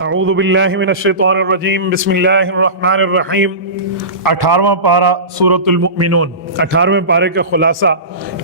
اعوذ باللہ من الشیطان الرجیم بسم اللہ الرحمن الرحیم 18واں پارہ سورۃ المؤمنون 18ویں پارے کا خلاصہ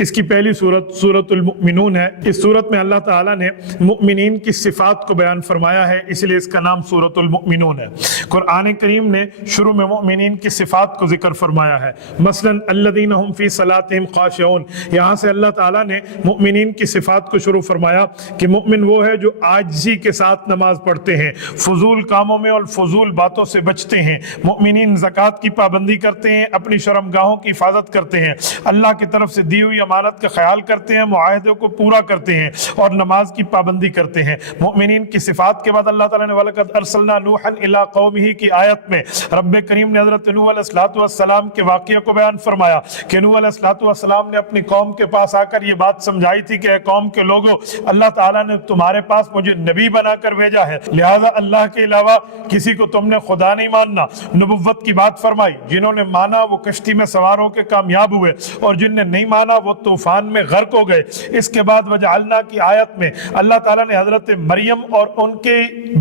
اس کی پہلی سورۃ المؤمنون ہے۔ اس سورت میں اللہ تعالیٰ نے مؤمنین کی صفات کو بیان فرمایا ہے، اس لیے اس کا نام سورۃ المؤمنون ہے۔ قرآن کریم نے شروع میں مؤمنین کی صفات کو ذکر فرمایا ہے، مثلا الذین هم فی صلاتہم خاشعون، یہاں سے اللہ تعالیٰ نے مؤمنین کی صفات کو شروع فرمایا کہ مؤمن وہ ہے جو عاجزی کے ساتھ نماز پڑھتے ہیں، فضول کاموں میں اور فضول باتوں سے بچتے ہیں، مؤمنین زکوٰۃ کی پابندی کرتے ہیں، اپنی شرمگاہوں کی حفاظت کرتے ہیں، اللہ کی طرف سے دی ہوئی امانت کا خیال کرتے ہیں، معاہدوں کو پورا کرتے ہیں اور نماز کی پابندی کرتے ہیں۔ مؤمنین کی صفات کے بعد اللہ تعالیٰ نے وَلَقَدْ أَرْسَلْنَا نُوحًا إِلَىٰ قَوْمِهِ کی آیت میں رب کریم نے حضرت نوح علیہ السلام کے واقعہ کو بیان فرمایا کہ نوح علیہ السلام نے اپنی قوم کے پاس آ کر یہ بات سمجھائی تھی کہ اے قوم کے لوگوں، اللہ تعالیٰ نے تمہارے پاس مجھے نبی بنا کر بھیجا ہے، لہذا اللہ کے علاوہ کسی کو تم نے خدا نہیں ماننا۔ نبوت کی بات فرمائی، جنہوں نے مانا وہ کشتی میں سوار ہو کے کامیاب ہوئے اور جن نے نہیں مانا وہ طوفان میں غرق ہو گئے۔ اس کے بعد وجعلنا کی آیت میں اللہ تعالیٰ نے حضرت مریم اور ان کے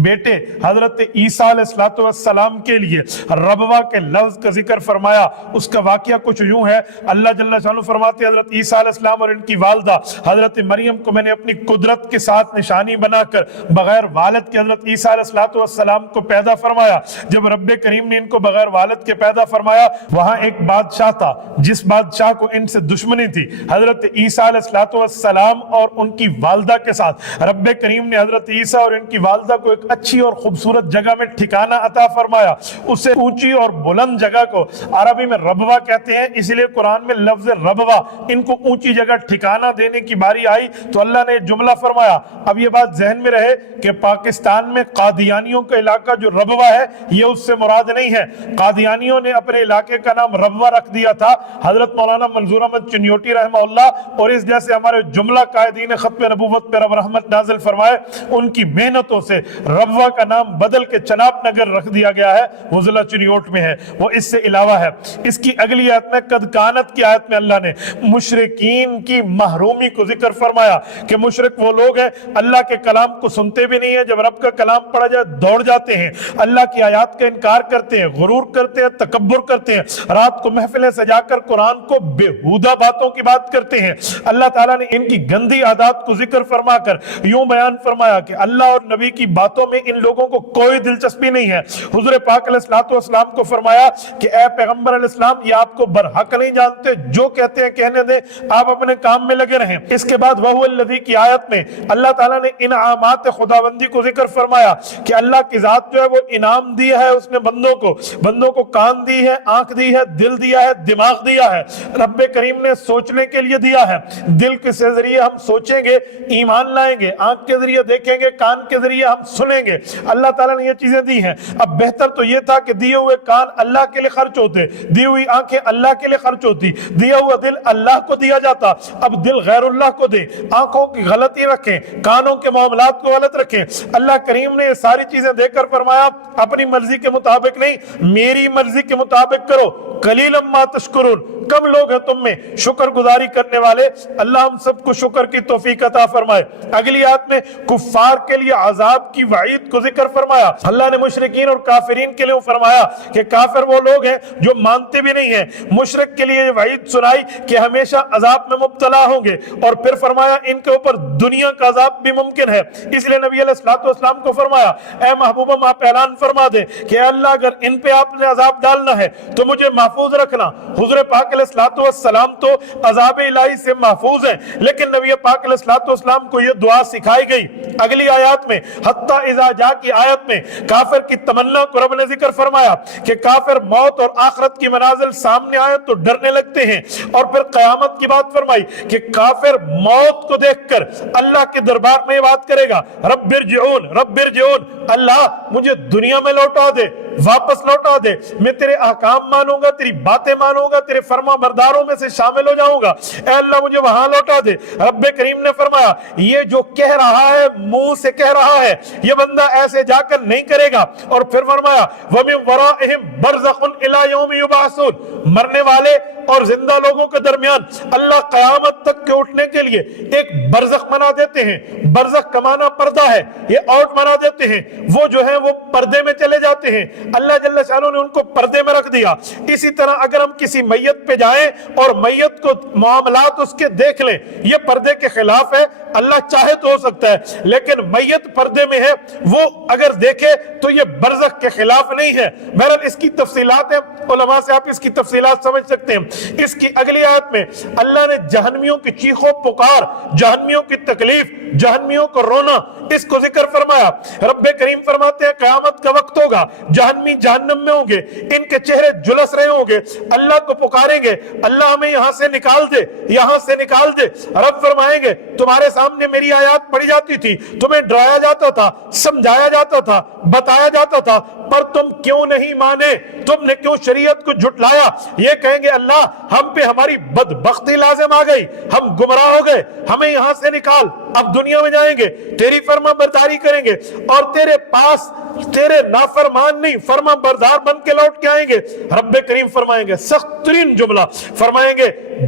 بیٹے حضرت عیسیٰ علیہ السلام کے لیے ربوہ کے لفظ کا ذکر فرمایا۔ اس کا واقعہ کچھ یوں ہے، اللہ جل شانہ فرماتے حضرت عیسیٰ علیہ السلام اور ان کی والدہ حضرت مریم کو میں نے اپنی قدرت کے ساتھ نشانی بنا کر بغیر والد کے حضرت عیسیٰ علیہ السلام کو پیدا فرمایا۔ جب رب کریم نے ان کو بغیر والد کے پیدا فرمایا، وہاں ایک بادشاہ تھا جس بادشاہ کو ان سے دشمنی تھی حضرت عیسیٰ علیہ السلام اور ان کی والدہ کے ساتھ۔ رب کریم نے حضرت عیسیٰ اور ان کی والدہ کو ایک اچھی اور خوبصورت جگہ میں ٹھکانہ عطا فرمایا۔ اسے اونچی اور بلند جگہ کو عربی میں ربوہ کہتے ہیں، اس لیے قرآن میں لفظ ربوہ، ان کو اونچی جگہ ٹھکانہ دینے کی باری آئی تو اللہ نے جملہ فرمایا۔ اب یہ بات ذہن میں رہے کہ پاکستان میں قادیانیوں کا علاقہ جو ربوہ ہے یہ اس سے مراد نہیں ہے۔ قادیانیوں نے اپنے علاقے کا نام ربوہ رکھ دیا تھا۔ حضرت مولانا منظور احمد چنیوٹی رحمہ اللہ اور اس جیسے ہمارے جملہ قائدین ختم نبوت پر رب رحمت نازل فرمائے، ان کی محنتوں سے ربوہ کا نام بدل کے چناب نگر رکھ دیا گیا ہے، وہ ضلع چنیوٹ میں ہے، وہ اس سے علاوہ ہے۔ اس کی اگلی آیت میں قد کانت کی آیت میں اللہ نے مشرکین کی محرومی کو ذکر فرمایا کہ مشرک وہ لوگ ہیں اللہ کے کلام کو سنتے بھی نہیں ہیں، جب رب کا کلام پڑھا جائے دوڑ جاتے ہیں، اللہ کی آیات کا انکار کرتے ہیں، غرور کرتے ہیں، تکبر کرتے ہیں، رات کو محفلیں سجا کر قرآن کو بےہودہ باتوں کی بات کرتے ہیں۔ اللہ تعالیٰ نے ان کی گندی عادات کو ذکر فرما کر یوں بیان فرمایا کہ اللہ اور نبی کی باتوں میں ان لوگوں کو کوئی دلچسپی نہیں ہے۔ حضور پاک علیہ السلام کو فرمایا کہ اے پیغمبر علیہ السلام، یہ آپ کو برحق نہیں جانتے، جو کہتے ہیں کہنے دیں، آپ اپنے کام میں لگے رہیں۔ اس کے بعد وَهُوَ الَّذِي کی آیت میں اللہ تعالیٰ نے انعامات خداوندی کو ذکر فرمایا کہ اللہ کی ذات جو ہے وہ انعام دیا ہے اس نے بندوں کو کان دی ہے، آنکھ دی ہے، دل دیا ہے، دماغ دیا ہے۔ رب کریم نے سوچنے کے لیے دیا ہے، دل کے ذریعے ہم سوچیں گے، ایمان لائیں گے، آنکھ کے ذریعے دیکھیں گے، کان کے ذریعے ہم سنیں گے۔ اللہ تعالیٰ نے یہ چیزیں دی ہیں۔ اب بہتر تو یہ تھا کہ دیے ہوئے کان اللہ کے لیے خرچ ہوتے، دی ہوئی آنکھیں اللہ کے لیے خرچ ہوتی، دیا ہوا دل اللہ کو دیا جاتا۔ اب دل غیر اللہ کو دے، آنکھوں کی غلطی رکھیں، کانوں کے معاملات کو غلط رکھیں۔ اللہ کریم نے یہ ساری چیزیں دے کر فرمایا اپنی مرضی کے مطابق نہیں، میری مرضی کے مطابق کرو۔ قلیلا ما تشکرون، کم لوگ ہیں تم میں شکر گزاری کرنے والے۔ اللہ ہم سب کو شکر کی توفیق عطا فرمائے۔ اگلی آیت میں کفار کے لیے عذاب کی وعید کو ذکر فرمایا۔ اللہ نے مشرکین اور کافرین کے لیے فرمایا کہ کافر وہ لوگ ہیں جو مانتے بھی نہیں ہیں، مشرک کے لیے یہ وعید سنائی کہ ہمیشہ عذاب میں مبتلا ہوں گے، اور پھر فرمایا ان کے اوپر دنیا کا عذاب بھی ممکن ہے۔ اس لیے نبی علیہ السلام کو فرمایا اے محبوبہ آپ اعلان فرما دیں کہ اللہ اگر ان پہ آپ نے عذاب ڈالنا ہے تو مجھے محفوظ رکھنا۔ حضور پاک علیہ السلام تو عذاب الہی سے محفوظ ہیں، لیکن نبی پاک علیہ السلام کو یہ دعا سکھائی گئی۔ اگلی آیات میں حتی اذا جاء کی آیت میں کافر کی تمنا کو رب نے ذکر فرمایا کہ کافر موت اور آخرت کی منازل سامنے آئے تو ڈرنے لگتے ہیں، اور پھر قیامت کی بات فرمائی کہ کافر موت کو دیکھ کر اللہ کے دربار میں یہ بات کرے گا رب ارجعون، اللہ مجھے دنیا میں لوٹا دے، واپس لوٹا دے، میں تیرے احکام مانوں گا، تیری باتیں مانوں گا، تیرے فرما برداروں میں سے شامل ہو جاؤں گا، اے اللہ مجھے وہاں لوٹا دے۔ رب کریم نے فرمایا یہ جو کہہ رہا ہے منہ سے کہہ رہا ہے، یہ بندہ ایسے جا کر نہیں کرے گا۔ اور پھر فرمایا وَمِن وَرَائِهِمْ بَرْزَخٌ إِلَى يَوْمِ يُبْعَثُونَ، مرنے والے اور जिंदा लोगों के दरमियान अल्लाह क़यामत तक के उठने के लिए एक बरज़ख बना देते हैं। बरज़ख का माना पर्दा है, ये आउट बना देते हैं। वो जो है वो पर्दे में चले जाते हैं। अल्लाह जल्ल शानो ने उनको पर्दे में रख दिया। इसी तरह अगर हम किसी मैयत पे जाएं और मैयत को मामलात उसके देख लें, ये पर्दे के खिलाफ है। अल्लाह चाहे तो हो सकता है, लेकिन मैयत पर्दे में है, वो अगर देखे तो ये बरज़ख के खिलाफ नहीं है। बहरहाल इसकी तफसीलात है, उलमा से आप इसकी तफसीलात समझ सकते हैं। इसकी अगली आयत में अल्लाह ने जहन्मियों की चीखों पुकार, जहन्मियों की तकलीफ, जहन्मियों को रोना, इसको जिक्र फरमाया। रब्बे करीम फरमाते हैं क़यामत का वक्त होगा, जहन्मी जहन्नम में होंगे, इनके चेहरे झुलस रहे होंगे, अल्लाह को पुकारेंगे, अल्लाह हमें यहां से निकाल दे, यहां से निकाल दे। रब फरमाएंगे तुम्हारे सामने मेरी आयत पढ़ी जाती थी, तुम्हें डराया जाता था, समझाया जाता था, बताया जाता था, पर तुम क्यों नहीं माने, तुमने क्यों शरीयत को झुटलाया। ये कहेंगे अल्लाह हम पे हमारी बदबख्ती लाजिम आ गई, हम गुमराह हो गए, हमें यहां से निकाल। अब दुनिया में जाएंगे, तेरी फर्मा बरदारी करेंगे और तेरे पास तेरे नाफरमान नहीं फर्मा बरदार बन के लौट के आएंगे। रब्बे करीम फरमाएंगे सख्त तरीन जुमला, फरमाएंगे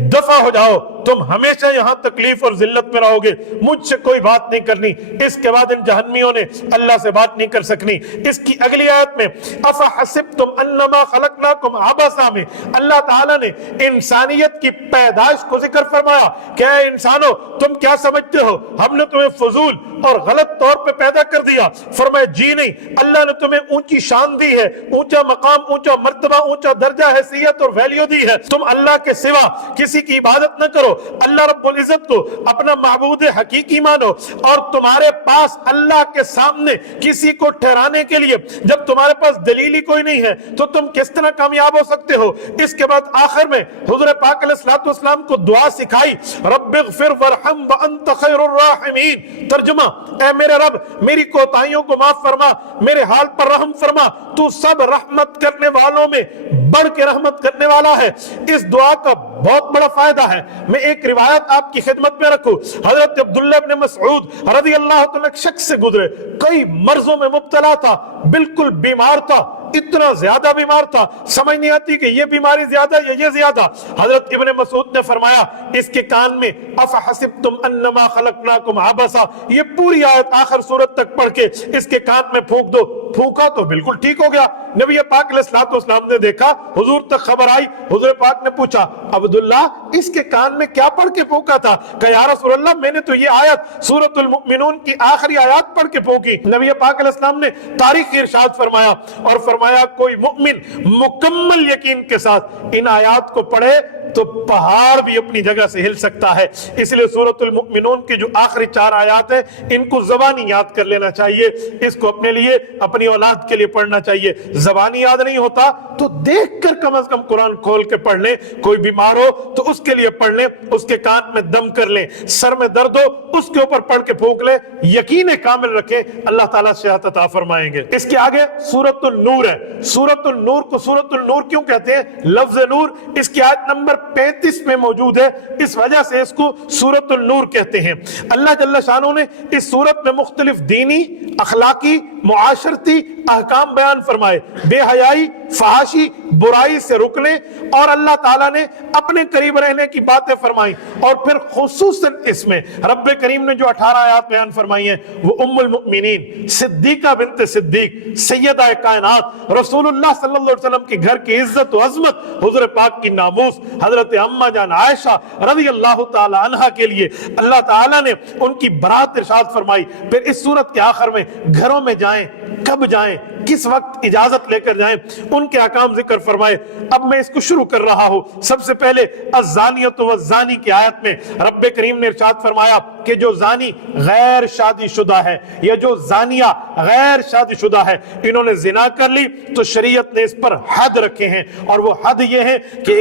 दफा हो जाओ, तुम हमेशा यहां तकलीफ और जिल्लत में रहोगे, मुझसे कोई बात नहीं करनी। इसके बाद इन जहन्मियों ने अल्लाह से बात नहीं कर सकनी। इसकी अगली आयत में अफा हसिबतुम अन्नमा खलकनाकुम अबसा में अल्लाह ताला ने इंसानियत की पैदाइश को जिक्र फरमाया। क्या इंसानों तुम क्या समझते हो हमने तुम्हें फजूल और गलत तौर पे पैदा कर दिया। फरमाया जी नहीं, अल्लाह ने तुम्हें ऊंची शान दी है, ऊंचा मकाम, ऊंचा मर्तबा, ऊंचा दर्जा, हैसियत और वैल्यू दी है। तुम अल्लाह के सिवा किसी की इबादत न करो, अल्लाह रब्बुल इज्जत को अपना माबूद हकीकी मानो, और तुम्हारे पास अल्लाह के सामने किसी को ठहराने के लिए जब तुम्हारे पास दलील ही कोई नहीं है तो तुम किस तरह कामयाब हो सकते हो। इसके बाद आखिर में हुजूर पाक अलैहिस्सलातु वस्सलाम को दुआ सिखाई, रब्बिग़फिर वरहम व अंत खैरुर राहिमीन। तर्जुमा, ऐ मेरे रब मेरी कोताहियों को माफ फरमा, मेरे हाल पर रहम फरमा, तू सब रहमत करने वालों में बढ़ के रहमत करने वाला है। इस दुआ का बहुत बड़ा फायदा है। मैं एक रिवायत आपकी खिदमत में रखूं। हजरत अब्दुल्लाह इब्न मसऊद रज़ी अल्लाह तआला शख्स से गुजरे, कई मर्जों में मुब्तला था, बिल्कुल बीमार था, इतना ज्यादा बीमार था समझ नहीं आती कि ये बीमारी ज्यादा या ये ज्यादा। हजरत इब्न मसऊद ने फरमाया इसके कान में अफा हसिबतुम अन्नमा खलकनाकुम अबसा, ये पूरी आयत आखिर सूरत तक पढ़ के इसके कान में फूंक दो। फूंका तो बिल्कुल ठीक हो गया। नबी पाक अलैहिस्सलातु वस्सलाम ने देखा, हुजूर तक खबर आई, हुजूर पाक ने पूछा अब्दुल्ला इसके कान में क्या पढ़ के फूंका था। कहा या रसूल अल्लाह मैंने तो ये आयत सूरतुल मुमिनून की आखिरी आयत पढ़ के फूंकी। नबी पाक अलैहिस्सलाम ने तारीख इरशाद फरमाया और फरमाया कोई मुमिन मुकम्मल यकीन के साथ इन आयत को पढ़े तो पहाड़ भी अपनी जगह से हिल सकता है। इसलिए सूरतुल मुमिनून की जो आखिरी 4 आयत है इनको ज़बानी याद कर लेना चाहिए, इसको अपने लिए अपनी औलाद के लिए पढ़ना चाहिए। ज़बानी याद नहीं होता तो देख कर कम से कम कुरान खोल के पढ़ ले, कोई बीमार हो तो उसके लिए पढ़ ले, उसके कान में दम कर ले, सर में दर्द हो उसके ऊपर पढ़ के फूंक ले, यकीन कामिल रखे, अल्लाह ताला सेहत अता फरमाएंगे। इसके आगे सूरतुल नूर है। सूरतुल नूर को सूरतुल नूर क्यों कहते हैं? लफ्ज नूर इसकी आयत नंबर 35 में मौजूद है, इस वजह से इसको सूरतुल नूर कहते हैं। अल्लाह जल्ल शानो ने इस सूरत में मुख्तलिफ दीनी, अखलाकी, मुआशरती अहकाम बयान फरमाए, बेहयाई, फहाशी, बुराई से रुकने और अल्लाह ताला ने अपने करीब रहने की बातें फरमाई। और फिर खुसूसन इसमें रब्बे करीम ने जो 18 आयत बयान फरमाई हैं वो उम्मुल मुमिनीन सिद्दीका बिन्त सिद्दीक सैयदा कायनात रसूलुल्लाह सल्लल्लाहु अलैहि वसल्लम के घर की इज्जत व अजमत, हुजूर पाक की नामूस हजरत अम्मा जान आयशा रज़ी अल्लाह ताला अन्हा के लिए अल्लाह ताला ने उनकी बरात इरशाद फरमाई। फिर इस सूरत के आखिर में घरों में जाएं, कब जाएं, किस वक्त इजाजत लेकर जाएं, उनके अहकाम जिक्र फरमाए। अब मैं इसको शुरू कर रहा हूं। सबसे पहले अज़्ज़ानियतु वज़्ज़ानी की आयत में रब्बे करीम ने इरशाद फरमाया कि जो जानी गैर शादीशुदा है या जो जानिया गैर शादीशुदा है, इन्होंने जिना कर ली तो शरीयत ने इस पर हद रखे हैं, और वो हद ये है कि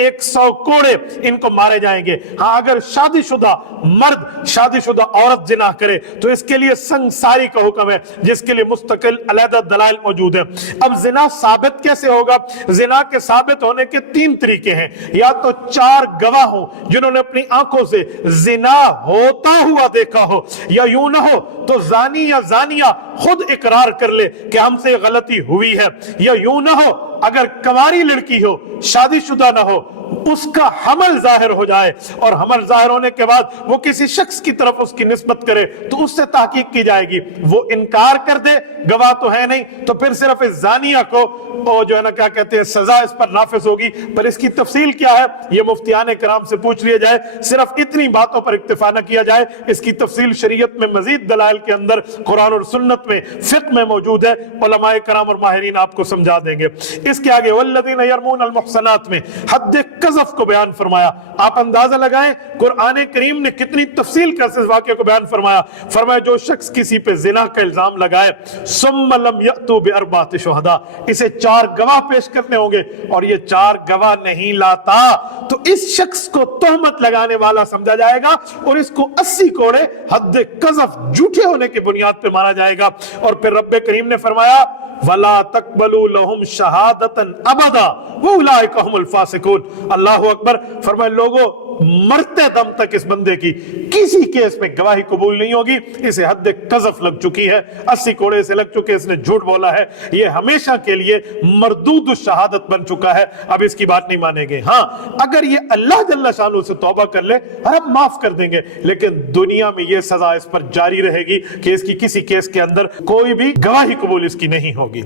100 कोड़े इनको मारे जाएंगे। हाँ, अगर शादीशुदा मर्द शादीशुदा औरत जिना करे तो इसके लिए संसारी का हुक्म है, जिसके लिए मुस्तकिल अलहदा दलाइल मौजूद है। अब जिना साबित कैसे होगा? जिना के साबित होने के 3 तरीके हैं। या तो 4 गवाह हो जिन्होंने अपनी आंखों से जिना होता हुआ देखा हो, या यूं ना हो तो जानी या जानिया खुद इकरार कर ले कि हमसे गलती हुई है, या यूं ना हो अगर कुंवारी लड़की हो शादीशुदा ना हो उसका हमल जाहिर हो जाए, और हमल जाहिर होने के बाद वो किसी शख्स की तरफ उसकी निस्बत करे तो उससे तहकीक की जाएगी। वो इनकार कर दे, गवाह तो है नहीं, तो फिर सिर्फ इस जानिया को वो जो है ना क्या कहते हैं सजा इस पर नाफिज होगी। पर इसकी तफसील क्या है ये मुफ्तियान कराम से पूछ लिया जाए, सिर्फ इतनी बातों पर इक्तिफा न किया जाए। इसकी तफसील शरीयत में मजीद दलाइल के अंदर कुरान और सुन्नत में फिक्र में मौजूद है, उलमाए कराम और माहिरीन आपको समझा देंगे। इसके आगे वल्लज़ीना यरमून अल मुहसनात में हद कज़फ को बयान फरमाया। आप अंदाजा लगाएं कुरान करीम ने कितनी तफसील के इस वाक़े को बयान फरमाया। फरमाया जो शख्स किसी पे जिना का इल्जाम लगाए सुम्मा लम यअतू बिअरबाति शुहदा, इसे 4 गवाह पेश करने होंगे, और ये 4 गवाह नहीं लाता तो इस शख्स को तोहमत लगाने वाला समझा जाएगा और इसको 80 कोड़े हद कज़फ झूठे होने की बुनियाद पे मारा जाएगा। और फिर रब्बे करीम ने फरमाया वला तकबलू लहुम शहादतन अबदा व उलाइका हुमुल फासिकून। अल्लाह अकबर। फरमाए लोगों मरते दम तक इस बंदे की किसी केस में गवाही कबूल नहीं होगी, इसे हद कज़फ लग चुकी है, 80 कोड़े से लग चुके, इसने झूठ बोला है, ये हमेशा के लिए मरदूद शहादत बन चुका है, अब इसकी बात नहीं मानेंगे। हाँ अगर ये अल्लाह जल्ला शानू से तौबा कर ले हम माफ कर देंगे, लेकिन दुनिया में ये सजा इस पर जारी रहेगी कि इसकी किसी केस के अंदर कोई भी गवाही कबूल इसकी नहीं होगी।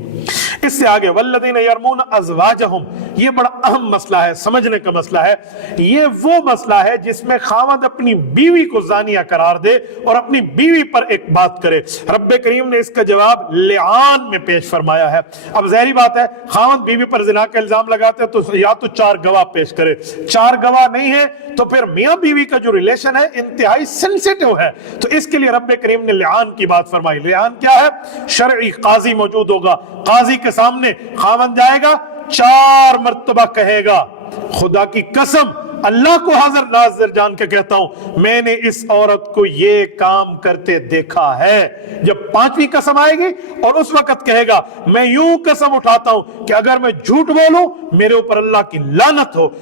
इससे आगे वल्लज़ीना यरमून अज़वाजहुम, ये बड़ा अहम मसला है, समझने का मसला है। ये वो मसला है जिसमें खावंद अपनी बीवी को जानिया करार दे और अपनी बीवी पर एक बात करे। रब्बे करीम ने इसका जवाब लिआन में पेश फरमाया है। अब ज़ाहिरी बात है खावंद बीवी पर जिना का इल्जाम लगाते हैं तो या तो 4 गवाह पेश करे, 4 गवाह नहीं है तो फिर मियां बीवी का जो रिलेशन है इंतहाई सेंसिटिव है, तो इसके लिए रब्बे करीम ने लिआन की बात फरमाई। लिआन क्या है? शरई काजी मौजूद होगा, काजी के सामने खावंद जाएगा, 4 मर्तबा कहेगा खुदा की कसम अल्लाह को हाजिर नाज़िर जान के कहता हूं मैंने इस औरत को ये काम करते देखा है। जब 5वीं कसम आएगी और उस वक्त कहेगा मैं यूं कसम उठाता हूं कि अगर मैं झूठ बोलूं मेरे ऊपर अल्लाह की लानत हो,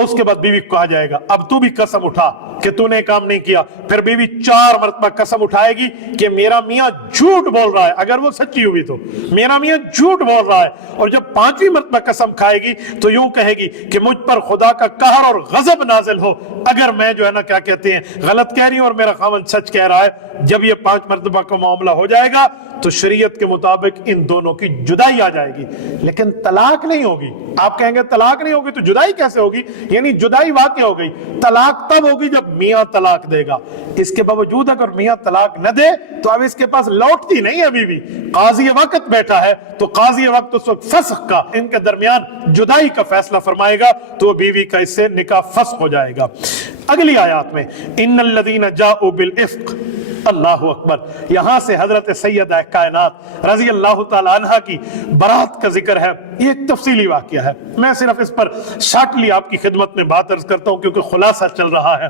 उसके बाद बीवी को कहा जाएगा अब तू भी कसम उठा कि तूने काम नहीं किया। फिर बीवी 4 मरतबा कसम उठाएगी कि मेरा मियां झूठ बोल रहा है, अगर वो सच्ची हुई तो मेरा मियां झूठ बोल रहा है। और जब 5वीं मरतबा कसम खाएगी तो यूं कहेगी कि मुझ पर खुदा का कहर और गजब नाजिल हो, अगर मैं जो है ना क्या कहते हैं गलत कह रही हूं और मेरा खावंद सच कह रहा है। जब ये 5 मरतबा का मामला हो जाएगा तो शरीयत के मुताबिक इन दोनों की जुदाई आ जाएगी, लेकिन तलाक नहीं होगी। आप कहेंगे तलाक नहीं होगी तो जुदाई कैसे होगी? यानी जुदाई वाक़ई हो गई, तलाक तब होगी जब मियां तलाक देगा। इसके बावजूद अगर मियां तलाक न दे तो अब इसके पास लौटती नहीं है बीवी, काजी वक्त बैठा है तो काजी वक्त उस वक्त फस्ख का इनके दरमियान जुदाई का फैसला फरमाएगा तो बीवी का इससे निकाह फस्ख हो जाएगा। अगली आयत में इन्नल्लज़ीना जाऊ बिल इफ्क, अल्लाह अकबर, यहां से हजरत सैयदा कायनात रजी अल्लाह तआला अन्हा की बरात का जिक्र है। ये एक तफसीली वाक़या है, मैं सिर्फ इस पर शार्टली आपकी खिदमत में बात अर्ज करता हूं क्योंकि खुलासा चल रहा है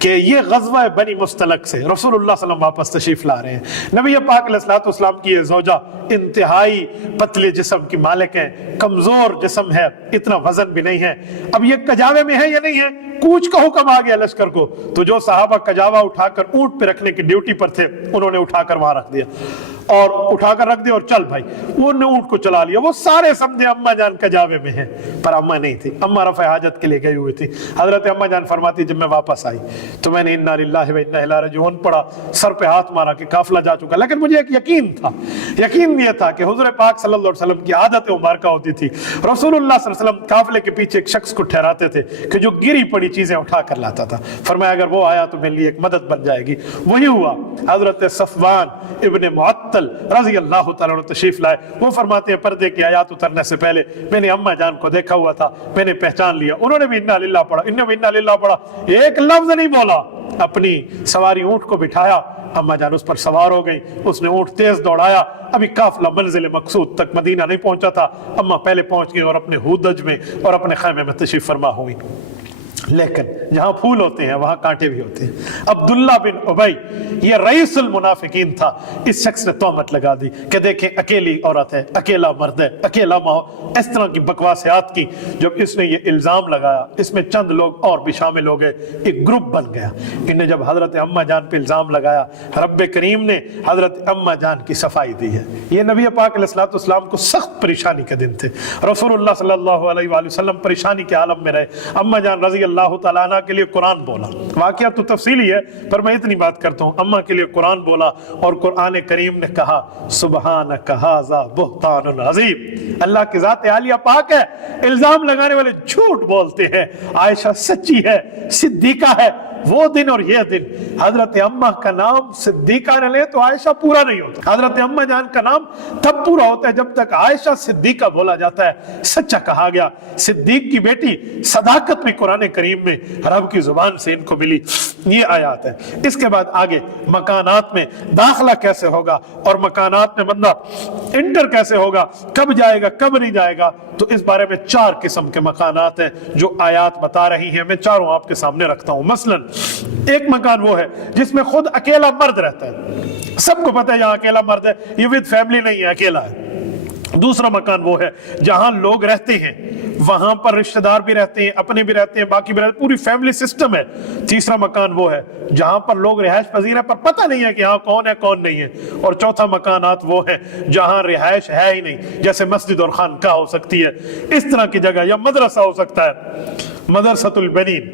कि ये ग़ज़वा बनी मुस्तलक से रसूलुल्लाह सल्लल्लाहु अलैहि वसल्लम वापस तशरीफ ला रहे हैं। नबी पाक अलैहिस्सलातु वस्सलाम की ये ज़ौजा इंतहाई पतले जिस्म की मालिक है, कमजोर जिस्म है, इतना वजन भी नहीं है। अब ये कजावे में है या नहीं है, कूच का हुक्म आ गया लश्कर को, तो जो साहबा कजावा उठाकर ऊंट पे रखने की ड्यूटी पर थे उन्होंने उठाकर वहां रख दिया और उठाकर रख दिया और चल भाई वो ने ऊंट को चला लिया। वो सारे समझे अम्मा जान कजावे में है, पर अम्मा नहीं थी, अम्मा रफ़े हाजत के लिए गई हुई थी। हजरत अम्मा जान फरमाती जब मैं वापस आई तो मैंने इन्ना लिल्लाहि व इन्ना इलैहि राजिऊन पढ़ा, सर पे हाथ मारा कि काफिला जा चुका। लेकिन मुझे एक यकीन था, यकीन ये था कि हुजूर पाक सल्लल्लाहु अलैहि वसल्लम की आदत मुबारका होती थी, रसूलुल्लाह सल्लल्लाहु अलैहि वसल्लम काफिले के पीछे एक शख्स को ठहराते थे कि जो गिरी पड़ी चीजें उठा कर लाता था। फरमाया अगर वो आया तो मेरे लिए एक मदद बन जाएगी। वही हुआ, हजरत सफ़वान इब्ने मुअत्तल रज़ी अल्लाह तआला अन्हु तशरीफ लाए। वो फरमाते हैं पर्दे की आयत उतरने से पहले मैंने अम्मा जान को देखा हुआ था, मैंने पहचान लिया। उन्होंने भी इन्ना लिल्लाह पढ़ा, इन्होंने भी इन्ना लिल्लाह पढ़ा, एक लफ्ज नहीं बोला। अपनी सवारी ऊंट को बिठाया, अम्मा जान उस पर सवार हो गई, उसने ऊंट तेज दौड़ाया। अभी काफिला मंजिल मकसूद तक मदीना नहीं पहुंचा था, अम्मा पहले पहुंच गई और अपने हुदज में और अपने खैमे में तशरीफ फरमा हुई। لیکن جہاں پھول ہوتے ہیں وہاں کانٹے بھی ہوتے ہیں۔ عبداللہ بن ابی یہ رئیس المنافقین تھا، اس شخص نے تہمت لگا دی کہ دیکھیں اکیلی عورت ہے، اکیلا مرد ہے، اکیلا ماں، اس طرح کی بکواسیات کی۔ جب اس نے یہ الزام لگایا، اس میں چند لوگ اور بھی شامل ہو گئے، ایک گروپ بن گیا۔ انہیں جب حضرت اماں جان پہ الزام لگایا، رب کریم نے حضرت اماں جان کی صفائی دی ہے۔ یہ نبی پاک علیہ الصلوۃ والسلام کو سخت پریشانی کے دن تھے، رسول اللہ صلی اللہ علیہ وآلہ وسلم پریشانی کے عالم میں رہے۔ اماں جان رضی اللہ تعالیٰ عنہ کے لیے قرآن بولا، واقعہ تو تفصیلی ہے پر میں اتنی بات کرتا ہوں، اماں کے لیے قرآن بولا اور قرآن کریم نے کہا سبحانک ھذا بہتان عظیم، اللہ کی ذات عالیہ پاک ہے، الزام لگانے والے جھوٹ بولتے ہیں، عائشہ سچی ہے، صدیقہ ہے۔ وہ دن اور یہ دن حضرت اماں کا نام صدیقہ نہ لے تو عائشہ پورا نہیں ہوتا۔ حضرت اماں جان کا نام تب پورا ہوتا ہے جب تک عائشہ صدیقہ بولا جاتا ہے، سچا کہا گیا۔ صدیق کی بیٹی صداقت بھی قرآن کریم میں رب کی زبان سے ان کو ملی، یہ آیات ہے۔ اس کے بعد آگے مکانات میں داخلہ کیسے ہوگا اور مکانات میں بندہ انٹر کیسے ہوگا، کب جائے گا کب نہیں جائے گا، تو اس بارے میں 4 قسم کے مکانات ہیں جو آیات بتا رہی ہیں، میں چاروں آپ کے سامنے رکھتا ہوں۔ مثلا ایک مکان وہ ہے جس میں خود اکیلا مرد رہتا ہے، سب کو پتہ ہے یہاں اکیلا مرد ہے، یہ ود فیملی نہیں ہے، اکیلا ہے۔ دوسرا مکان وہ ہے جہاں لوگ رہتے ہیں، وہاں پر رشتہ دار بھی رہتے ہیں، اپنے بھی رہتے ہیں، باقی بھی رہتے ہیں، پوری فیملی سسٹم ہے۔ تیسرا مکان وہ ہے جہاں پر لوگ رہائش پذیر ہیں پر پتہ نہیں ہے کہ ہاں کون ہے کون نہیں ہے۔ اور چوتھا مکانات وہ ہیں جہاں رہائش ہے ہی نہیں، جیسے مسجد اور خانقاہ ہو سکتی ہے، اس طرح کی جگہ، یا مدرسہ ہو سکتا ہے، مدرسۃ البنین۔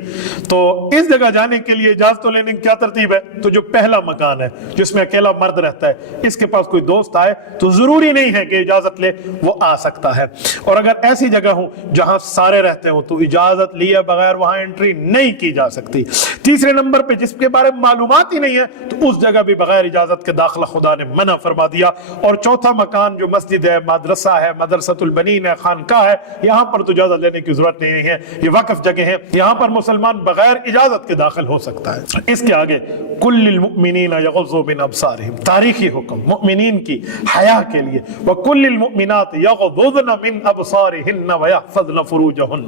تو اس جگہ جانے کے لیے اجازت لینے کی کیا ترتیب ہے؟ تو جو پہلا مکان ہے جس میں اکیلا مرد رہتا ہے، اس کے پاس کوئی دوست آئے تو ضروری نہیں ہے کہ اجازت لے، وہ آ سکتا ہے۔ اور اگر ایسی جگہ ہو جہاں سارے رہتے ہوں تو اجازت لیے بغیر وہاں انٹری نہیں کی جا سکتی۔ تیسرے نمبر پہ جس کے بارے میں معلومات ہی نہیں ہے تو اس جگہ بھی بغیر اجازت کے داخلہ خدا نے منع فرما دیا۔ اور چوتھا مکان جو مسجد ہے، مدرسہ ہے، مدرسۃ البنین ہے، خانقاہ ہے، یہاں پر تو اجازت لینے کی ضرورت نہیں ہے، یہ وقف جگہ ہے، یہاں پر مسلمان بغیر اجازت کے داخل ہو سکتا ہے۔ اس کے آگے کل المؤمنین یغضوا من ابصارہم، تاریخی حکم مومنین کی حیا کے لیے، وکل المؤمنات یغضضن من ابصارہن ویحفظن فروجہن،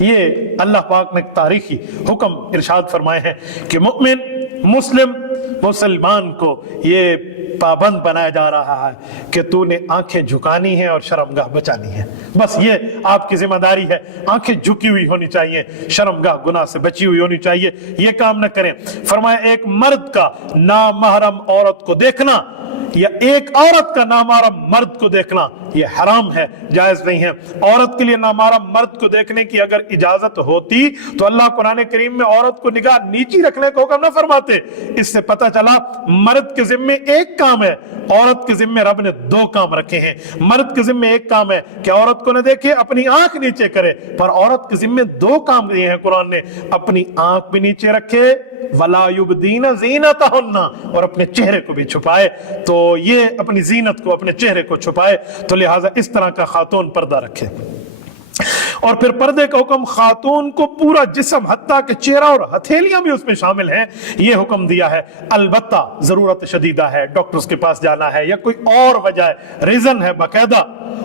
یہ اللہ پاک نے تاریخی حکم ارشاد فرمائے ہیں کہ مومن مسلمان کو یہ پابند بنایا جا رہا ہے کہ تو نے آنکھیں جھکانی ہیں اور شرمگاہ بچانی ہے، بس یہ آپ کی ذمہ داری ہے۔ آنکھیں جھکی ہوئی ہونی چاہیے، شرمگاہ گناہ سے بچی ہوئی ہونی چاہیے، یہ کام نہ کریں۔ فرمایا ایک مرد کا نامحرم عورت کو دیکھنا یا ایک عورت کا نامحرم مرد کو دیکھنا یہ حرام ہے، جائز نہیں ہے۔ عورت کے لیے نامحرم مرد کو دیکھنے کی اگر اجازت ہوتی تو اللہ قرآن کریم میں عورت کو نگاہ نیچی رکھنے کو حکم نہ فرماتے۔ اس سے پتہ چلا مرد کے ذمے ایک کام ہے، عورت کے ذمے رب نے 2 کام رکھے ہیں۔ مرد کے ذمے ایک کام ہے کہ عورت کو نہ دیکھے، اپنی آنکھ نیچے کرے، پر عورت کے ذمے 2 کام دیے ہیں قرآن نے، اپنی آنکھ بھی نیچے رکھے، وَلَا يُبْدِينَ زِينَتَهُنَّ، اور اپنے چہرے کو بھی چھپائے۔ تو یہ اپنی زینت کو، اپنے چہرے کو چھپائے، تو لہٰذا اس طرح کا خاتون پردہ رکھے۔ اور پھر پردے کا حکم خاتون کو پورا جسم حتیٰ کہ چہرہ اور ہتھیلیاں بھی اس میں شامل ہیں، یہ حکم دیا ہے۔ البتہ ضرورت شدیدہ ہے، ڈاکٹرز کے پاس جانا ہے یا کوئی اور وجہ ہے، ریزن ہے باقاعدہ،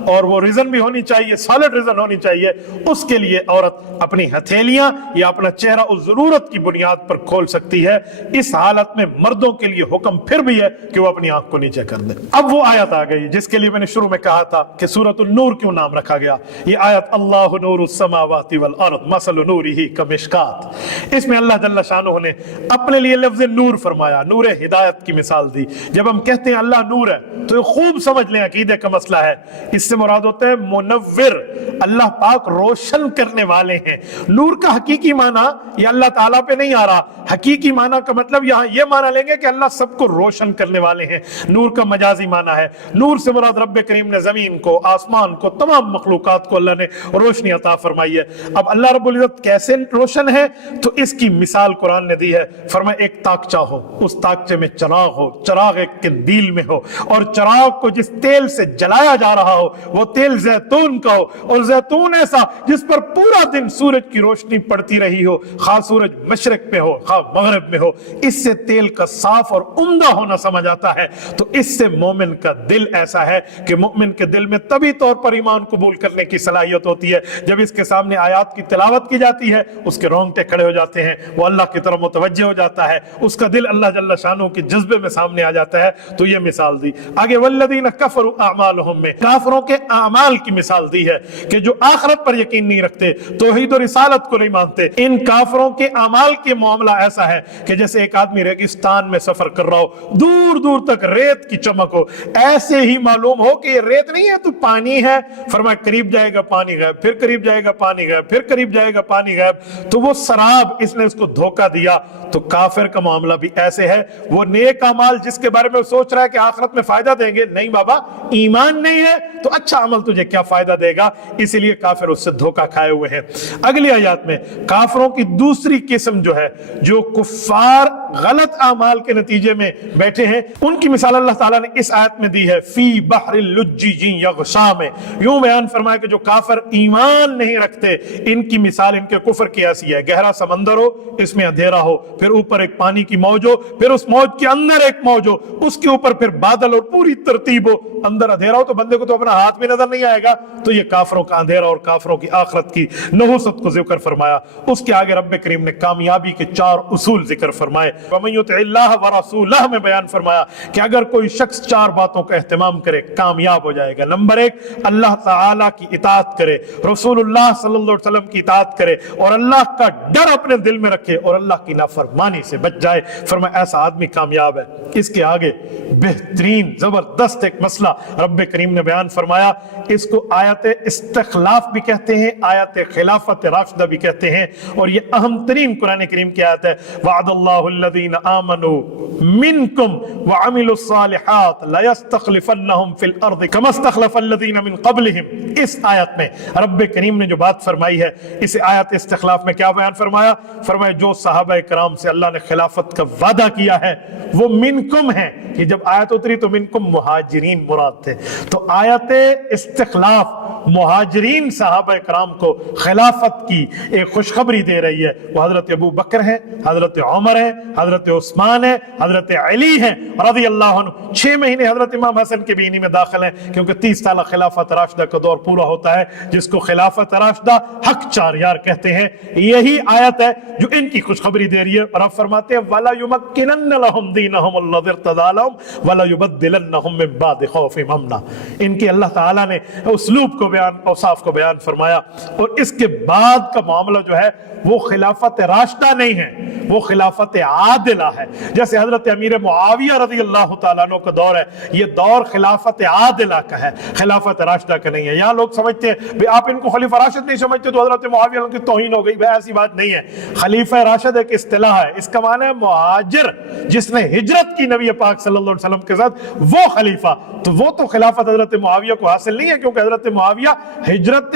اور وہ ریزن بھی ہونی چاہیے، سالڈ ریزن ہونی چاہیے، اس کے لیے عورت اپنی ہتھیلیاں یا اپنا چہرہ اس ضرورت کی بنیاد پر کھول سکتی ہے۔ اس حالت میں مردوں کے لیے حکم پھر بھی ہے کہ وہ اپنی آنکھ کو نیچے کر دیں۔ اب وہ آیت آ گئی جس کے لیے میں نے شروع میں کہا تھا کہ سورۃ النور کیوں نام رکھا گیا۔ یہ آیت اللہ نور السماوات والارض مثل نورہ کمشکات، اس میں اللہ جل شانہ نے اپنے لیے لفظ نور فرمایا، نور ہدایت کی مثال دی۔ جب ہم کہتے ہیں اللہ نور ہے تو خوب سمجھ لیں عقیدے کا مسئلہ ہے، اس سے مراد ہوتا ہے منور، اللہ پاک روشن کرنے والے ہیں۔ نور کا حقیقی معنی یہ اللہ تعالیٰ پہ نہیں آ رہا، حقیقی معنی کا مطلب یہاں یہ معنی لیں گے کہ اللہ سب کو روشن کرنے والے ہیں۔ نور کا مجازی معنی ہے، نور سے مراد رب کریم نے زمین کو، آسمان کو، تمام مخلوقات کو اللہ نے روشنی عطا فرمائی ہے۔ اب اللہ رب العزت کیسے روشن ہے تو اس کی مثال قرآن نے دی ہے۔ فرمایا ایک تاکچہ ہو، اس تاکچے میں چراغ ہو، چراغ ایک قندیل میں ہو، اور چراغ کو جس تیل سے جلایا جا رہا ہو वो तेल जैतून का हो, और जैतून ऐसा जिस पर पूरा दिन सूरज की रोशनी पड़ती रही हो, खा सूरज मशरक पे हो खा मगरब में हो। इससे तेल का साफ और उम्दा होना समझ आता है। तो इससे मोमिन का दिल ऐसा है कि मोमिन के दिल में तभी तौर पर ईमान कबूल करने की सलाहियत होती है जब इसके सामने आयात की तिलावत की जाती है, उसके रोंगटे खड़े हो जाते हैं, वो अल्लाह की तरफ मुतवज्जे हो जाता है, उसका दिल अल्लाह जल्ल शानो के जज्बे में सामने आ जाता है। तो ये मिसाल दी आगे, वल्लदीन कफरू अमालहुम में काफरों के अमाल की मिसाल दी है कि जो आखिरत पर यकीन नहीं रखते, तौहीद और रिसालत को नहीं मानते। इन काफरों के अमाल के मामला ऐसा है कि जैसे एक आदमी रेगिस्तान में सफर कर रहा हो, दूर दूर तक रेत की चमक हो, ऐसे ही मालूम हो कि ये रेत नहीं है तो पानी है। फरमाया करीब जाएगा पानी गायब, फिर करीब जाएगा पानी गायब, फिर करीब जाएगा पानी गायब। तो वो शराब, इसने उसको धोखा दिया। तो काफिर का मामला भी ऐसे है, वो नेक अमाल जिसके बारे में सोच रहा है कि आखिरत में फायदा देंगे, नहीं बाबा ईमान नहीं है तो अच्छा अमल तुझे क्या फायदा देगा, इसीलिए काफिर उससे धोखा खाए हुए हैं। अगली आयत में काफिरों की दूसरी किस्म जो है, जो कुफ्फार गलत अमाल के नतीजे में बैठे हैं, उनकी मिसाल अल्लाह ताला ने इस आयत में दी है, फी बहरिल लुज्जी यग़शा में। यूं बयान फरमाया कि जो काफिर ईमान नहीं रखते, इनकी मिसाल इनके कुफ्र की ऐसी है, गहरा समंदर हो, इसमें अंधेरा हो, फिर ऊपर एक पानी की मौज हो, फिर उस मौज के अंदर एक मौज हो, उसके ऊपर फिर बादल और पूरी तरतीब हो, अंदर अंधेरा हो तो बंदे को तो अपना हाथ भी नजर नहीं आएगा। तो ये काफिरों का अंधेरा और काफिरों की आखिरत की नहुसत को जिक्र फरमाया। उसके आगे रब्बे करीम ने कामयाबी के 4 उसूल जिक्र फरमाए। वमन युतिइल्लाह व रसूलह में बयान फरमाया कि अगर कोई शख्स 4 बातों का एहतमाम करे, कामयाब हो जाएगा। नंबर 1, अल्लाह ताला की इताअत करे, रसूलुल्लाह सल्लल्लाहु अलैहि वसल्लम की इताअत करे, और अल्लाह का डर अपने दिल में रखे और अल्लाह की नाफरमानी से बच जाए। फरमाया ऐसा आदमी कामयाब है। इसके आगे बेहतरीन जबरदस्त एक मसला रब्बे करीम ने बयान फरमाया, इसको आयत इस्तिखलाफ भी कहते हैं, आयत खिलाफत राशिदा भी कहते हैं, और ये अहम तरीन कुरान करीम की आयत है। वअदल्लाहु अल्लज़ीना आमनू मिनकुम व अमिलुस्सालिहात लयस्तखलिफन्नहुम फिल अर्दि कमा इस्तखलफल्लज़ीना मिन क़ब्लिहिम। इस आयत में रब्बे करीम ने जो बात फरमाई है, इस आयत इस्तिखलाफ में क्या बयान फरमाया? फरमाया जो सहाबा कराम से अल्लाह ने खिलाफत का वादा किया है वो मिनकुम है। कि जब आयत उतरी तो मिनकुम मुहाजिरीन मुराद थे। तो आयत इस्तिखलाफ मुहाजिरीन सहाबा कराम को खिलाफत की एक खुशखबरी दे रही है। वो हजरत अबू बकर है, हजरत उमर है, हजरत उस्मान है, हजरत अली है रज़ी अल्लाह अन्हु। 6 महीने हजरत इमाम हसन के भी इन्हीं में दाखिल हैं, क्योंकि 30 साल खिलाफत राशिदा का दौर पूरा होता है, जिसको खिलाफत राशिदा हक 4 यार कहते हैं। यही आयत है जो इनकी खुशखबरी दे रही है। और अब फरमाते हैं वला युमक्किनन्न लहुम दीनहुम अल्लज़ी इर्तदा लहुम वला युबद्दिलन्नहुम मिन बादि खौफिहिम अमना। इनके अल्लाह ताला ने उस्लूब को बयान, औसाफ को बयान फरमाया। और इसके बाद का मामला जो है वो खिलाफत राशिदा नहीं है, वो खिलाफत आदिला है। जैसे हजरत अमीर मुआविया रज़ी अल्लाह ताला अन्हु का दौर है, ये दौर खिलाफत आदिला का है, खिलाफत राशिदा का नहीं है। यहाँ लोग समझते हैं भाई आप इनको खलीफा राशिद नहीं समझते तो हजरत मुआविया की तौहीन हो गई। भाई ऐसी बात नहीं है। खलीफा राशिद एक इस्तिलाह है, इसका माना है मुहाजिर, जिसने हिजरत की नबी पाक सल्लल्लाहु अलैहि वसल्लम के साथ, वो खलीफा। तो वो तो खिलाफत हजरत मुआविया को हासिल नहीं है, क्योंकि हजरत मुआविया हिजरत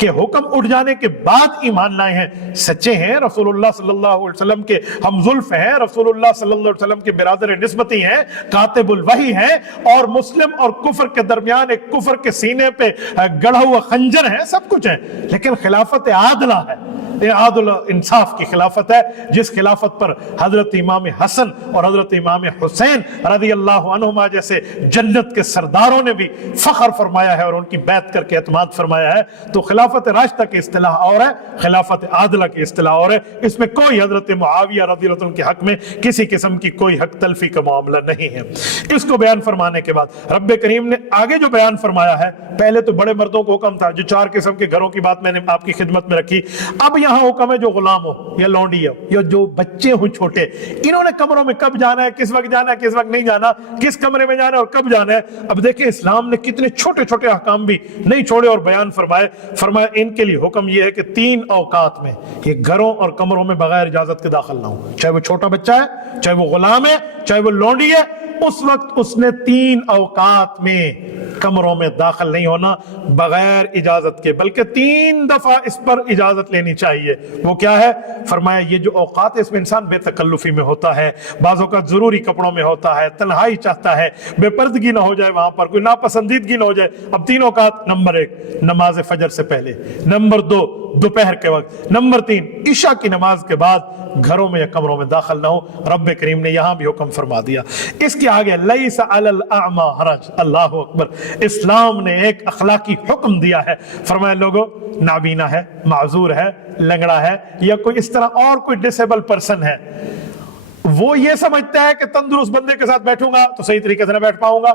के हुक्म उठ जाने के बाद ईमान लाए हैं, सच्चे हैं, रसूलुल्लाह सल्लल्लाहु अलैहि वसल्लम के हमजुल्फ हैं, रसूलुल्लाह सल्लल्लाहु अलैहि वसल्लम के बिरादर निस्बती हैं, कातिबुल वही हैं, और मुस्लिम और कुफर के दरमियान एक कुफर के सीने पे गढ़ा हुआ खंजर है, सब कुछ है। लेकिन खिलाफत आदला है, आदल इंसाफ की खिलाफत है, जिस खिलाफत पर हजरत इमाम हसन और हजरत इमाम हुसैन रज़ी अल्लाह अन्हुमा जैसे जन्नत के सरदारों ने भी फख्र फरमाया है और उनकी बैत करके एतमाद फरमाया है। तो खिलाफत राशिदा की इस्तिलाह और है, खिलाफत आदला की इस्तिलाह और है। इसमें कोई हजरत मुआविया रज़ी अल्लाह अन्हु के हक में किसी किस्म की कोई हक तलफी का मामला नहीं है। इसको बयान फरमाने के बाद रब्बे करीम ने आगे जो बयान फरमाया है, पहले तो बड़े मर्दों को हुक्म था, जो 4 किस्म के घरों की बात मैंने आपकी खिदमत में रखी। अब यहाँ हुक्म है जो गुलाम हो या लौंडी हो या जो बच्चे हो छोटे, इन्होंने कमरों में कब जाना है, किस वक्त जाना है, किस वक्त नहीं जाना, किस कमरे में जाना है और कब जाना है। अब देखिए इस्लाम ने कितने छोटे छोटे अहकाम भी नहीं छोड़े और बयान फरमाया इनके लिए हुक्म यह है कि 3 औकात में ये घरों और कमरों में बगैर इजाजत के दाखिल ना हो। चाहे वो छोटा बच्चा है, चाहे वो गुलाम है, चाहे वो लौंडी है, उस वक्त उसने 3 औकात में कमरों में दाखिल नहीं होना बगैर इजाजत के, बल्कि 3 दफा इस पर इजाजत लेनी चाहिए। वो क्या है? फरमाया ये जो औकात है इसमें इंसान बेतकल्लुफी में होता है, बाज़ों का जरूरी कपड़ों में होता है, तन्हाई चाहता है, बेपर्दगी ना हो जाए, वहां पर कोई नापसंदीदगी ना हो जाए। अब 3 औकात, नंबर 1 नमाज फजर से पहले, नंबर 2 दोपहर के वक्त, नंबर 3 इशा की नमाज के बाद घरों में या कमरों में दाखिल ना हो। रब करीम ने यहां भी हुक्म फरमा दिया। इसके आगे लैसा अलल अअमा हरज, अल्लाह अकबर, इस्लाम ने एक अखलाकी हुक्म दिया है। फरमाया लोगों, नाबीना है, माजूर है, लंगड़ा है या कोई इस तरह और कोई डिसेबल पर्सन है, वो ये समझता है कि तंदुरुस्त बंदे के साथ बैठूंगा तो सही तरीके से ना बैठ पाऊंगा,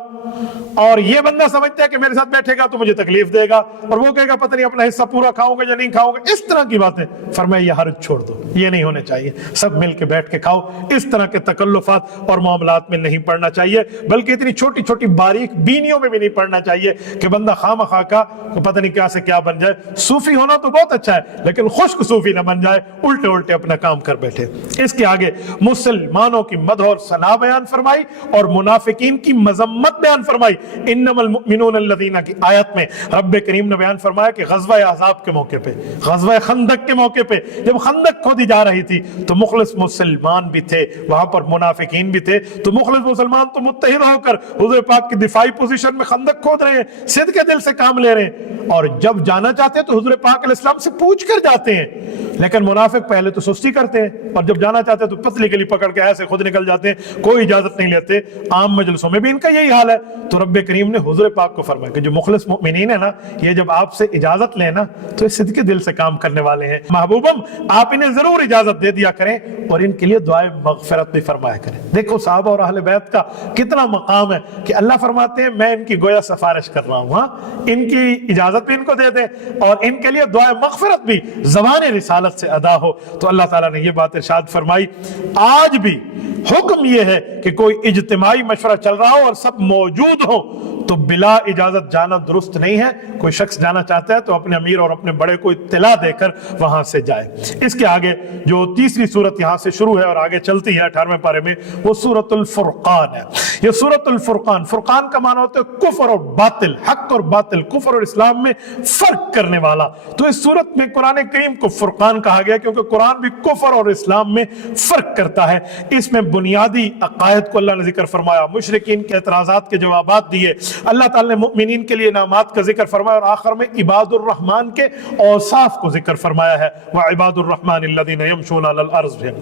और ये बंदा समझता है कि मेरे साथ बैठेगा तो मुझे तकलीफ देगा, और वो कहेगा पता नहीं अपना हिस्सा पूरा खाऊंगा या नहीं खाऊंगा। इस तरह की बातें फरमाया ये हर्ज छोड़ दो, ये नहीं होने चाहिए। सब मिल के बैठ के खाओ। इस तरह के तकल्लुफात और मामलात में नहीं पड़ना चाहिए, बल्कि इतनी छोटी छोटी बारीक बीनियों में भी नहीं पड़ना चाहिए कि बंदा खामखा का पता नहीं क्या से क्या बन जाए। सूफी होना तो बहुत अच्छा है, लेकिन खुश्क सूफी ना बन जाए, उल्टे उल्टे अपना काम कर बैठे। इसके आगे मुसलमानों की मदह और सना बयान फरमाई और मुनाफिकीन की मजम्मत बयान फरमाई। इन्नमल मुमिनून अल्लज़ीना की आयत में रब करीम ने बयान फरमाया कि ग़ज़वा अहज़ाब के मौके पे, ग़ज़वा खंदक के मौके पे, जब खंदक खोदी जा रही थी तो मुखलिस मुसलमान भी थे, वहां पर मुनाफिकीन भी थे। तो मुखलिस मुसलमान तो मुत्तहिद होकर हुज़ूर पाक की दिफाई पोजीशन में खंदक खोद रहे हैं, सिद्ध के दिल से काम ले रहे हैं, और जब जाना चाहते हैं तो हुज़ूर पाक अलैहिस्सलाम से पूछ कर जाते हैं। लेकिन मुनाफिक पहले तो सुस्ती करते हैं, और जब जाना चाहते हैं तो पतली गली पकड़ के ऐसे खुद निकल जाते हैं, कोई इजाजत नहीं लेते। आम मजलिसों में भी इनका यही हाल है। तो रब्बे करीम ने हुज़ूर पाक को फरमाया कि जो मुखलिस मुमिनीन है ना, ये जब आपसे इजाजत लेना तो सिद्ध के दिल से काम करने वाले हैं, महबूबम आप इन्हें जरूर इजाजत दे दिया करें और इनके लिए दुआए मगफिरत भी फरमाया करें। देखो साहब और अहले बैत का कितना मकाम है कि अल्लाह फरमाते हैं मैं इनकी गोया सिफारिश कर रहा हूं, हाँ, इनकी इजाजत भी इनको दे दें और इनके लिए दुआए मगफिरत भी ज़बान रिसालत से अदा हो। तो अल्लाह ताला ने ये बात इरशाद फरमाई। आज भी हुक्म ये है कि कोई इज्तिमाई मशवरा चल रहा हो और सब मौजूद हो तो बिला इजाजत जाना दुरुस्त नहीं है। कोई शख्स जाना चाहता है तो अपने अमीर और अपने बड़े को इत्तिला देकर वहां से जाए। इसके आगे जो तीसरी सूरत यहां से शुरू है और आगे चलती है 18वें पारे में, वो सूरतुल फुरकान है। ये सूरतुल फुरकान, फुरकान का माना होता है कुफ्र और बातिल, हक और बातिल, कुफ्र और इस्लाम में फर्क करने वाला। तो इस सूरत में कुरान करीम को फुरकान कहा गया क्योंकि कुरान भी कुफ्र और इस्लाम में फर्क करता है। इसमें बुनियादी अकायद को अल्लाह ने जिक्र फरमाया, मुशरिकीन के एतराज़ात के जवाबात दिए, अल्लाह ताला ने मुमिनीन के लिए इनामात का जिक्र फरमाया और आखिर में इबादुर रहमान के औसाफ को जिक्र फरमाया है, व इबादुर रहमान अल्लज़ीना यमशूना अलल अर्ज़ है।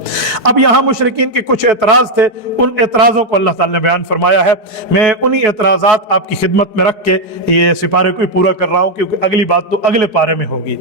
अब यहाँ मुशरिकीन के कुछ एतराज़ थे, उन एतराज़ों को अल्लाह ताला ने बयान फरमाया है। मैं उन्हीं एतराज़ात आपकी खिदमत में रख के ये सिपारे को ही पूरा कर रहा हूँ क्योंकि अगली बात तो अगले पारे में होगी।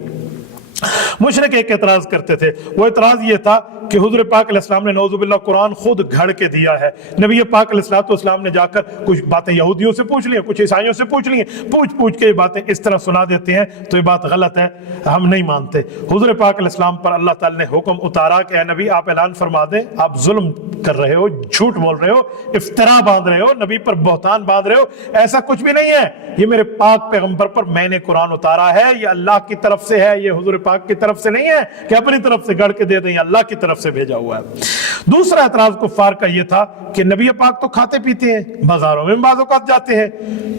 मुशरिक एक एतराज करते थे, वो एतराज ये था कि हुज़ूर पाक अलैहिस्सलाम ने नौज़ुबिल्लाह कुरान खुद घड़ के दिया है। नबी पाक अलैहिस्सलाम ने जाकर कुछ बातें यहूदियों से पूछ ली, कुछ ईसाइयों से पूछ ली, पूछ पूछ के ये बातें इस तरह सुना देते हैं, तो ये बात गलत है, हम नहीं मानते। हुज़ूर पाक अलैहिस्सलाम पर अल्लाह ताला ने हुक्म उतारा कि ऐ नबी आप ऐलान फरमा दें, आप जुल्म कर रहे हो, झूठ बोल रहे हो, इफ्तरा बांध रहे हो, नबी पर बहतान बांध रहे हो, ऐसा कुछ भी नहीं है। ये मेरे पाक पैगंबर पर मैंने कुरान उतारा है, ये अल्लाह की तरफ से है, ये हुज़ूर पाक की तरफ से नहीं है कि अपनी तरफ से गढ़ के दे दें, अल्लाह की तरफ से भेजा हुआ है। दूसरा एतराज कुफ्फार का यह था कि नबी पाक तो खाते पीते हैं, बाजारों में बाज़ औक़ात जाते हैं,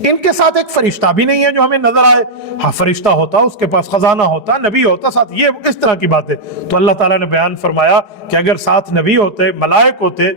इनके साथ एक फरिश्ता भी नहीं है जो हमें नजर आए। हाँ, फरिश्ता होता, उसके पास खजाना होता, नबी होता साथ, ये इस तरह की बातें। तो अल्लाह ताला ने बयान फरमाया कि अगर साथ नबी होते, मलाइक होते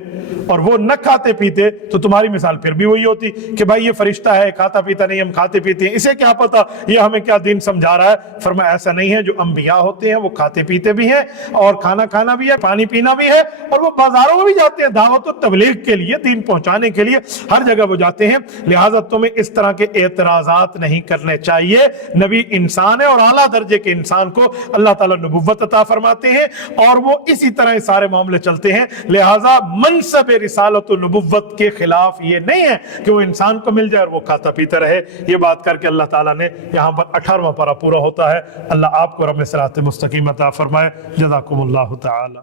और वो न खाते पीते तो तुम्हारी मिसाल फिर भी वही होती कि भाई ये फरिश्ता है, खाता पीता नहीं, हम खाते पीते हैं, इसे क्या पता ये हमें क्या दीन समझा रहा है। फरमाया ऐसा नहीं है, जो अंबिया होते हैं वो खाते पीते भी हैं और खाना खाना भी है, पानी पीना भी है, और वो बाजारों में भी जाते हैं दावत और तबलीग के लिए, दीन पहुंचाने के लिए, हर जगह वो जाते हैं। लिहाजा तुम्हें इस तरह के एतराजात नहीं करने चाहिए। नबी इंसान है और आला दर्जे के इंसान को अल्लाह ताला नबुव्वत अता फरमाते हैं और वो इसी तरह सारे मामले चलते हैं। लिहाजा मनसब रिसालत और नबुव्वत के खिलाफ ये नहीं है कि वो इंसान को मिल जाए और वो खाता पीता रहे। ये बात करके अल्लाह ताला ने यहाँ पर 18वां पारा पूरा होता है। अल्लाह आपको रब सिरात मुस्तकीम अता फरमाए। जज़ाकुमुल्लाहु तआला।